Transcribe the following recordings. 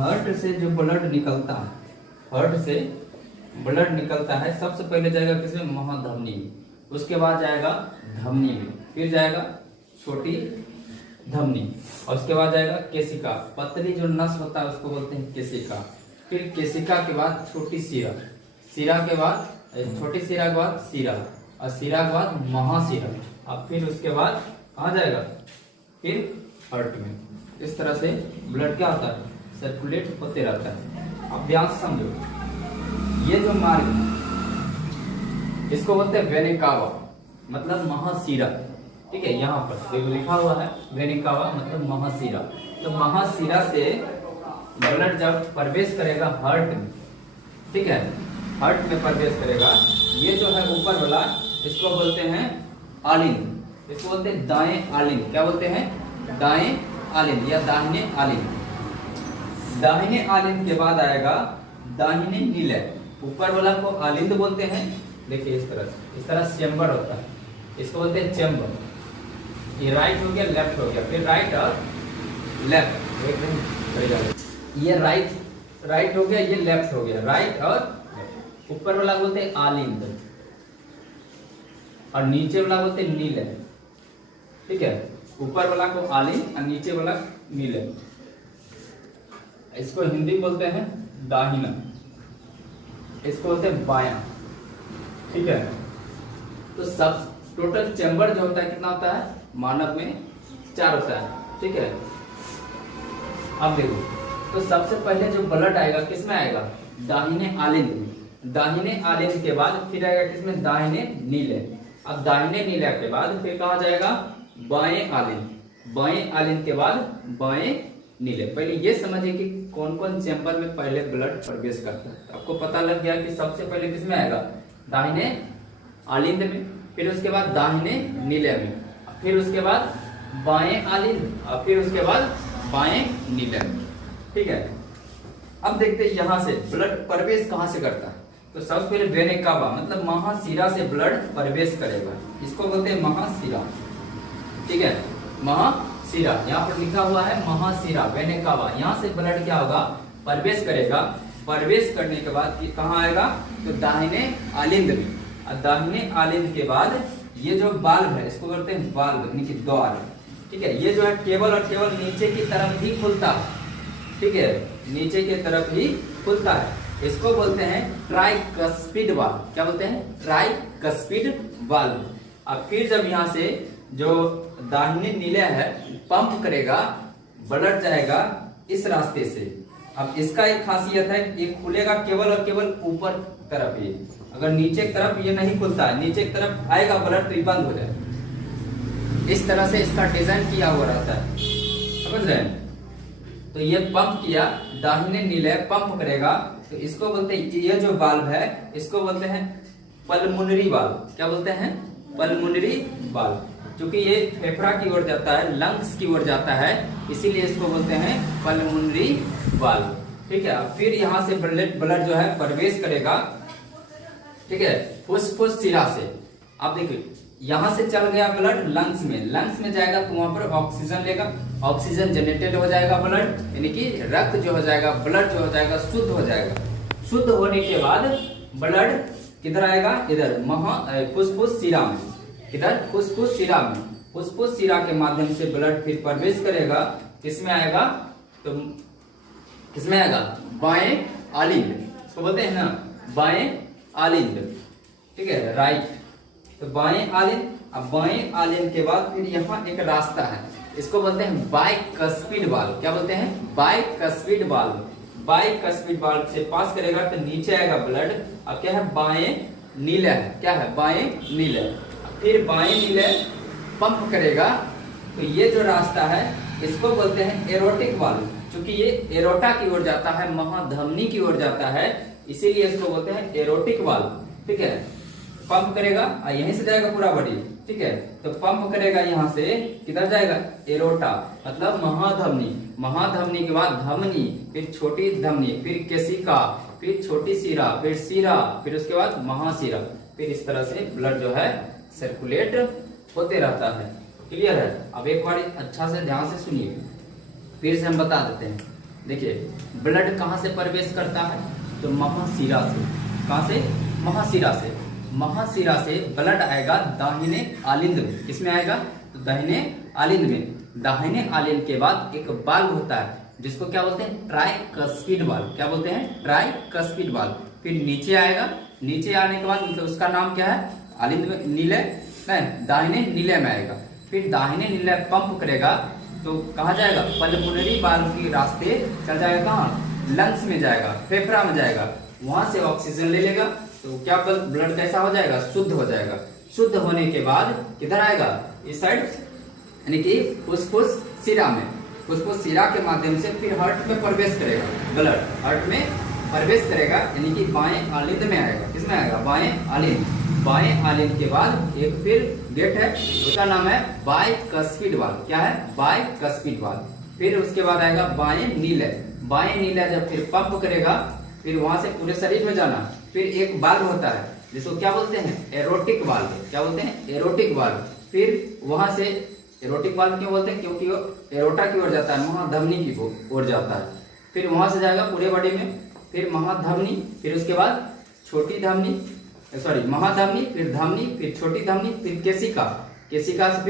Heart से जो blood निकलता है, हार्ट से ब्लड निकलता है, सबसे पहले जाएगा किसमें? महाधमनी में, उसके बाद जाएगा धमनी में, फिर जाएगा छोटी धमनी, और उसके बाद जाएगा केशिका। पतली जो नस होता है उसको बोलते हैं केशिका। फिर केशिका के बाद छोटी शिरा, शिरा के बाद छोटी शिरा के बाद शिरा, और शिरा के बाद महाशिरा, और फिर उसके बाद कहाँ जाएगा? फिर हार्ट में। इस तरह से ब्लड क्या होता है? सर्कुलेट होते रहता है। अब ध्यान से समझो, ये जो मार्ग है इसको बोलते हैं वेना कावा, मतलब महाशिरा। ठीक है, यहाँ पर देखो लिखा हुआ है वेना कावा मतलब महाशिरा। तो महाशिरा से ब्लड जब प्रवेश करेगा हार्ट में, ठीक है, हार्ट में प्रवेश करेगा, ये जो है ऊपर वाला इसको बोलते हैं आलिंद, इसको बोलते हैं दाएं आलिंद। क्या बोलते हैं? दाएं आलिंद या दाहिने आलिंद। दाहिने आलिंद के बाद आएगा दाहिने नीलय। ऊपर वाला को आलिंद बोलते हैं। देखिए इस तरह चेम्बर होता है, इसको बोलते हैं चेम्बर। ये राइट हो गया, लेफ्ट हो गया, फिर राइट और लेफ्ट, ये राइट हो गया, ये लेफ्ट हो गया, राइट और ऊपर वाला बोलते हैं आलिंद और नीचे वाला बोलते हैं नीलय। ठीक है, ऊपर वाला को आलिंद और नीचे वाला नीलय। इसको हिंदी बोलते हैं दाहिना, इसको बोलते हैं बायां। ठीक है, तो सब टोटल चैम्बर जो होता है कितना होता है? मानव में 4 होता है। ठीक है, अब देखो, तो सबसे पहले जो ब्लड आएगा किसमें आएगा? दाहिने आलिंद में। दाहिने आलिंद के बाद फिर आएगा किसमें? दाहिने नीलय। अब दाहिने नीलय के बाद फिर कहा जाएगा बाएं आलिंद। बाएं आलिंद के बाद बाएं नीले। पहले ये समझिए कि कौन कौन चैम्बर में पहले ब्लड प्रवेश करता है। आपको पता लग गया कि सबसे पहले किसमें आएगा? दाहिने आलिंद में, फिर उसके बाद दाहिने नीले में, फिर उसके बाद बाएं आलिंद, और फिर उसके बाद बाएं नीले में। ठीक है, अब देखते हैं यहां से ब्लड प्रवेश कहां से करता है। तो सबसे पहले वेना कावा मतलब महाशिरा से ब्लड प्रवेश करेगा, इसको बोलते हैं महाशिरा। ठीक है, महाशिरा, यहाँ पर लिखा हुआ है महाशिरा वेना कावा। यहाँ से ब्लड क्या होगा? प्रवेश करेगा। प्रवेश करने के बाद कहाँ आएगा? तो दाहिने आलिंद में, और दाहिने आलिंद के बाद ये जो बाल्ब है इसको बोलते हैं बाल्ब यानी कि द्वार। ठीक है, ये जो है केवल और केवल नीचे की तरफ ही खुलता है। ठीक है, नीचे की तरफ ही खुलता है, इसको बोलते हैं ट्राइकस्पिड वाल्व। क्या बोलते हैं? Tricuspid valve. अब फिर जब यहाँ से जो दाहिने नीले है पंप करेगा, ब्लड जाएगा इस रास्ते से। अब इसका एक खासियत है, ये खुलेगा केवल और केवल ऊपर तरफ ही। अगर नीचे की तरफ ये नहीं खुलता है, नीचे की तरफ आएगा ब्लड तो ये बंद हो जाए। इस तरह से इसका डिजाइन किया हुआ रहता है, समझ रहे हैं? तो ये पंप किया, दाहिने नीले पंप करेगा, तो इसको बोलते हैं, ये जो वाल्व है इसको बोलते हैं पल्मोनरी वाल्व। क्या बोलते हैं? Pulmonary valve. क्योंकि ये फेफड़ा की ओर जाता है, लंग्स की ओर जाता है, इसीलिए इसको बोलते हैं पल्मोनरी वाल्व। ठीक है, फिर यहाँ से ब्लड जो है प्रवेश करेगा। ठीक है, फुसफुस शिरा से। अब देखिए, यहाँ से चल गया ब्लड लंग्स में, लंग्स में जाएगा तो वहां पर ऑक्सीजन लेगा, ऑक्सीजन जनरेटेड हो जाएगा, ब्लड यानी कि रक्त जो हो जाएगा, ब्लड जो हो जाएगा शुद्ध हो जाएगा। शुद्ध होने के बाद ब्लड किधर आएगा? इधर फुसफुस शिरा में। इधर फुसफुस शिरा में, फुसफुस शिरा के माध्यम से ब्लड फिर प्रवेश करेगा। किसमें आएगा? तो किसमें आएगा? बाएं आलिंद, इसको बोलते हैं ना बाएं आलिंद। ठीक है, राइट। तो बाएं आलिंद, अब बाएं आलिंद के बाद फिर यहाँ एक रास्ता है, इसको बोलते हैं बाइकस्पिड वाल्व। क्या बोलते हैं? Bicuspid valve. बाइकस्पिड वाल्व से पास करेगा तो नीचे आएगा ब्लड। अब क्या है? बाएं नीले है। क्या है? बाएं नीले। फिर बाएं नीले पंप करेगा, तो ये जो रास्ता है इसको बोलते हैं एरोटिक वाल्व। क्योंकि ये एरोटा की ओर जाता है, महाधमनी की ओर जाता है, इसीलिए इसको बोलते हैं एरोटिक वाल्व। ठीक है, पंप करेगा और यहीं से जाएगा पूरा बॉडी। ठीक है, तो पंप करेगा यहाँ से किधर जाएगा? एरोटा मतलब महाधमनी। महाधमनी के बाद धमनी, फिर छोटी धमनी, फिर केशिका, फिर छोटी शिरा, फिर शिरा, फिर उसके बाद महाशिरा। फिर इस तरह से ब्लड जो है सर्कुलेट होते रहता है। क्लियर है? अब एक बार अच्छा से ध्यान से सुनिए, फिर से हम बता देते हैं। देखिए ब्लड कहाँ से प्रवेश करता है, तो महाशिरा से। कहाँ से? महाशिरा से। महाशिरा से ब्लड आएगा दाहिने आलिंद में। किसमें आएगा? तो दाहिने आलिंद में। दाहिने आलिंद के बाद एक वाल्व होता है जिसको क्या बोलते हैं? Tricuspid valve. क्या बोलते हैं? Tricuspid valve. फिर नीचे आएगा, नीचे आने के बाद मतलब उसका नाम क्या है? आलिंद में नीलय नहीं, दाहिने नीलय में आएगा। फिर दाहिने नीलय पंप करेगा तो कहाँ जाएगा? पल्मोनरी वाल्व के रास्ते चल जाएगा। कहाँ? लंग्स में जाएगा, फेफड़ा में जाएगा, वहां से ऑक्सीजन ले लेगा तो क्या ब्लड कैसा हो जाएगा? शुद्ध हो जाएगा। शुद्ध होने के बाद किधर आएगा? इस साइड, यानी कि फुसफुस शिरा में। फुसफुस शिरा के माध्यम से फिर हार्ट में प्रवेश करेगा। ब्लड हार्ट में प्रवेश करेगा यानी कि बाएं आलिंद में आएगा। किसमें आएगा? बाएं आलिंद। बाएं आलिंद के बाद एक फिर गेट है, उसका नाम है बाइकस्पिड वाल्व। क्या है? Bicuspid valve. फिर उसके बाद आएगा बाएं नीलय। बाएं नीलय जब फिर पंप करेगा फिर वहां से पूरे शरीर में जाना। फिर एक वाल्व होता है जिसको क्या बोलते हैं? Aortic valve. क्या बोलते हैं? Aortic valve. फिर वहां से एरोटिक वाल्व क्यों बोलते हैं? क्योंकि वो एरोटा की ओर जाता है, महाधमनी की ओर जाता है। फिर वहां से जाएगा पूरे बॉडी में, फिर महाधमनी, फिर उसके बाद छोटी धमनी, सॉरी महाधमनी, फिर धमनी, फिर छोटी धमनी, फिर केशिका। केशिका से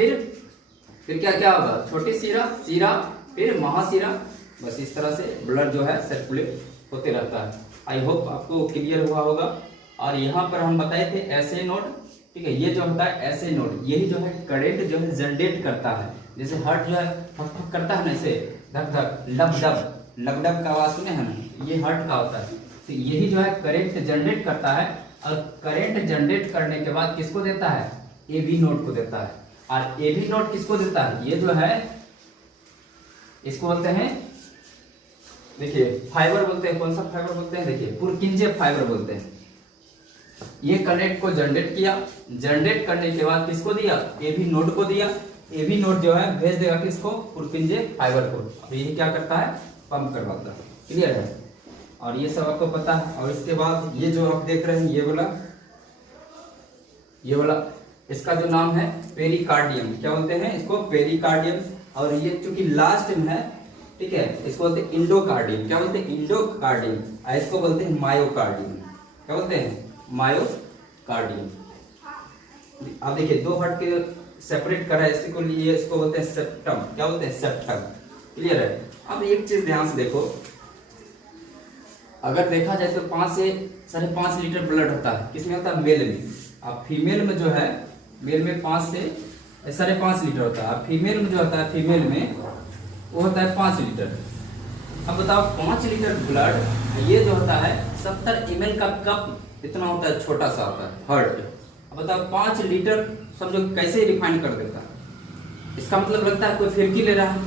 फिर क्या क्या होगा? छोटी शिरा, शिरा, फिर महाशिरा। बस इस तरह से ब्लड जो है सर्कुलेट होते रहता है। आई होप आपको क्लियर हुआ होगा। और यहाँ पर हम बताए थे ऐसे नोड, ठीक है, ये जो होता है ऐसे नोड, यही जो है करेंट जो है जनरेट करता है। जैसे हार्ट जो है फक फक करता है ना, ऐसे धक धक लब डब लब डब का आवाज सुने हैं ना, ये हार्ट का होता है। तो यही जो है करेंट जनरेट करता है और करेंट जनरेट करने के बाद किसको देता है? एबी नोड को देता है। और एबी नोड किसको देता है? ये जो है इसको बोलते हैं, देखिए फाइबर बोलते हैं। कौन सा फाइबर बोलते हैं? देखिए पुरकिंजे फाइबर बोलते हैं। ये कनेक्ट को जनरेट किया, जनरेट करने के बाद किसको दिया? एबी नोड को दिया। एबी नोड जो है भेज देगा किसको? पुरकिंजे फाइबर को। अब ये क्या करता है? पंप करवाता है। क्लियर है? और ये सब आपको पता है। और इसके बाद ये जो आप देख रहे हैं ये वाला इसका जो नाम है पेरिकार्डियम। क्या बोलते हैं इसको? पेरिकार्डियम। और ये चूंकि लास्ट में है, ठीक है, इसको बोलते हैं इंडोकार्डियम। क्या बोलते हैं? इंडोकार्डियम। इसको बोलते हैं मायोकार्डियम। क्या बोलते हैं? मायोकार्डियम। अब देखिए दो हार्ट के सेपरेट करा है, इसको लिए इसको बोलते हैं सेप्टम। क्या बोलते हैं? सेप्टम। क्लियर है? अब एक चीज ध्यान से देखो, अगर देखा जाए तो 5 से 5.5 लीटर ब्लड होता है। किसमें होता है? मेल में। अब फीमेल में जो है, मेल में 5 से 5.5 लीटर होता है। अब फीमेल में जो होता है, फीमेल में वो होता है 5 लीटर। अब बताओ 5 लीटर ब्लड, ये जो होता है 70 ml का कप इतना होता है, छोटा सा होता है हार्ट। अब बताओ 5 लीटर समझो कैसे रिफाइन कर देता है। इसका मतलब लगता है कोई फिरकी ले रहा है।